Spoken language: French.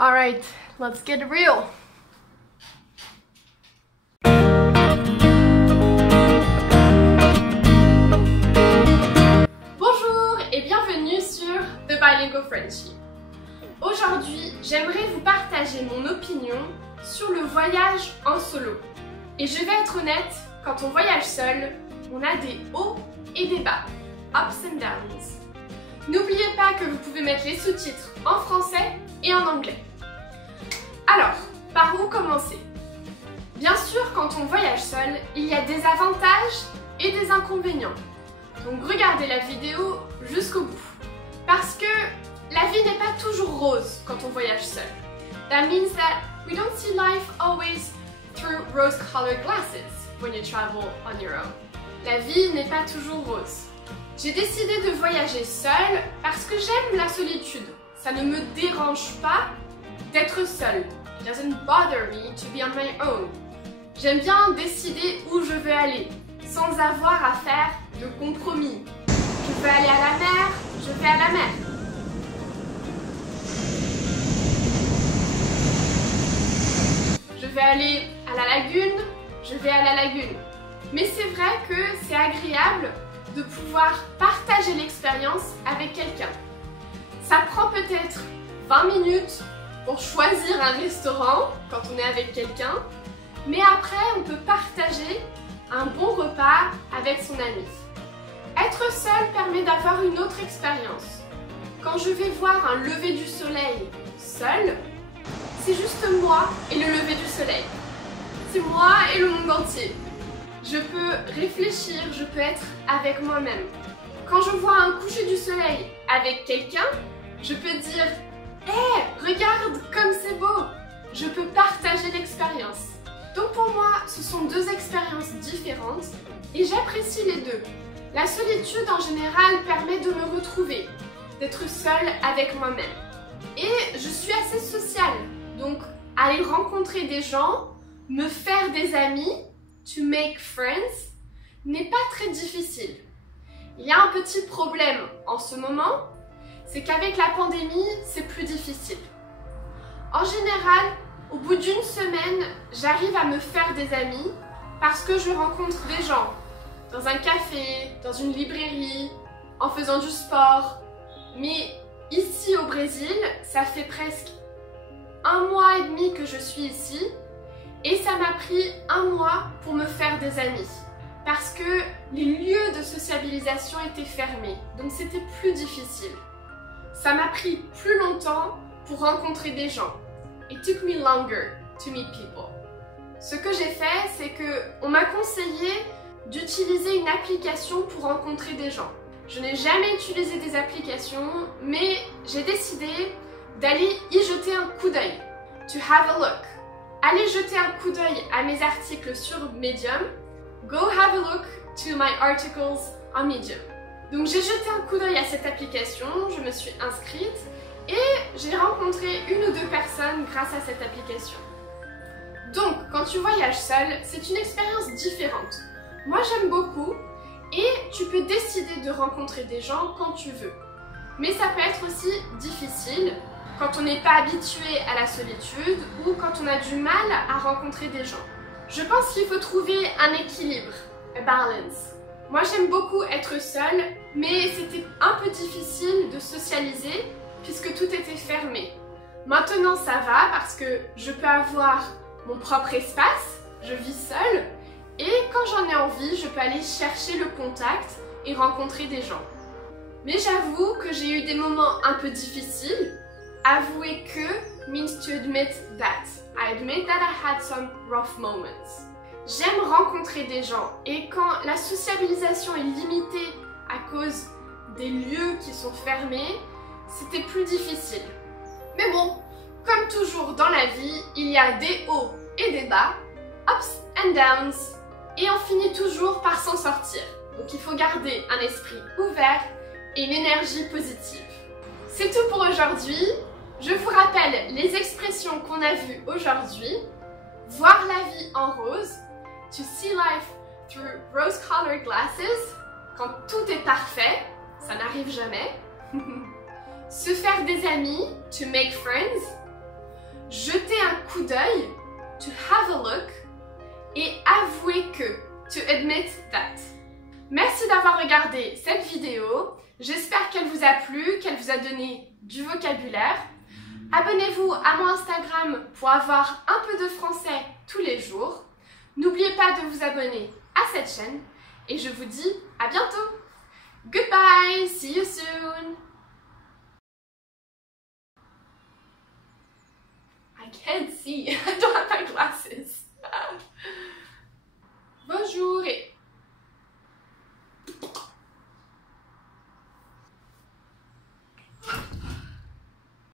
Alright, let's get real. Bonjour et bienvenue sur The Bilingual Friendship. Aujourd'hui, j'aimerais vous partager mon opinion sur le voyage en solo. Et je vais être honnête, quand on voyage seul, on a des hauts et des bas, ups and downs. N'oubliez pas que vous pouvez mettre les sous-titres en français et en anglais. Alors, par où commencer? Bien sûr, quand on voyage seul, il y a des avantages et des inconvénients. Donc regardez la vidéo jusqu'au bout. Parce que la vie n'est pas toujours rose quand on voyage seul. That means that we don't see life always through rose-colored glasses when you travel on your own. La vie n'est pas toujours rose. J'ai décidé de voyager seule parce que j'aime la solitude. Ça ne me dérange pas d'être seule. It doesn't bother me to be on my own. J'aime bien décider où je veux aller, sans avoir à faire de compromis. Je veux aller à la mer, je vais à la mer. Je veux aller à la lagune, je vais à la lagune. Mais c'est vrai que c'est agréable de pouvoir partager l'expérience avec quelqu'un. Ça prend peut-être 20 minutes pour choisir un restaurant quand on est avec quelqu'un, mais après on peut partager un bon repas avec son ami. Être seul permet d'avoir une autre expérience. Quand je vais voir un lever du soleil seul, c'est juste moi et le lever du soleil. C'est moi et le monde entier. Je peux réfléchir, je peux être avec moi-même. Quand je vois un coucher du soleil avec quelqu'un, je peux dire « Hey, regarde comme c'est beau !» Je peux partager l'expérience. Donc pour moi, ce sont deux expériences différentes et j'apprécie les deux. La solitude en général permet de me retrouver, d'être seule avec moi-même. Et je suis assez sociale, donc aller rencontrer des gens, me faire des amis, to make friends, n'est pas très difficile. Il y a un petit problème en ce moment, c'est qu'avec la pandémie, c'est plus difficile. En général, au bout d'une semaine, j'arrive à me faire des amis parce que je rencontre des gens dans un café, dans une librairie, en faisant du sport. Mais ici au Brésil, ça fait presque 1 mois et demi que je suis ici et ça m'a pris 1 mois pour me faire des amis parce que les lieux de sociabilisation étaient fermés, donc c'était plus difficile. Ça m'a pris plus longtemps pour rencontrer des gens. It took me longer to meet people. Ce que j'ai fait, c'est qu'on m'a conseillé d'utiliser une application pour rencontrer des gens. Je n'ai jamais utilisé des applications, mais j'ai décidé d'aller y jeter un coup d'œil. To have a look. Allez jeter un coup d'œil à mes articles sur Medium. Go have a look to my articles on Medium. Donc j'ai jeté un coup d'œil à cette application, je me suis inscrite et j'ai rencontré 1 ou 2 personnes grâce à cette application. Donc quand tu voyages seul, c'est une expérience différente. Moi j'aime beaucoup et tu peux décider de rencontrer des gens quand tu veux. Mais ça peut être aussi difficile quand on n'est pas habitué à la solitude ou quand on a du mal à rencontrer des gens. Je pense qu'il faut trouver un équilibre, a balance. Moi j'aime beaucoup être seule, mais c'était un peu difficile de socialiser puisque tout était fermé. Maintenant ça va parce que je peux avoir mon propre espace, je vis seule, et quand j'en ai envie, je peux aller chercher le contact et rencontrer des gens. Mais j'avoue que j'ai eu des moments un peu difficiles. Avouer que means to admit that. I admit that I had some rough moments. J'aime rencontrer des gens et quand la sociabilisation est limitée à cause des lieux qui sont fermés, c'était plus difficile. Mais bon, comme toujours dans la vie, il y a des hauts et des bas, ups and downs, et on finit toujours par s'en sortir. Donc il faut garder un esprit ouvert et une énergie positive. C'est tout pour aujourd'hui. Je vous rappelle les expressions qu'on a vues aujourd'hui. Voir la vie en rose. To see life through rose-colored glasses. Quand tout est parfait, ça n'arrive jamais. Se faire des amis. To make friends. jeter un coup d'œil, to have a look, et avouer que, to admit that. Merci d'avoir regardé cette vidéo, j'espère qu'elle vous a plu, qu'elle vous a donné du vocabulaire. Abonnez-vous à mon Instagram pour avoir un peu de français tous les jours. N'oubliez pas de vous abonner à cette chaîne et je vous dis à bientôt. Goodbye, see you soon. I can't see. I don't have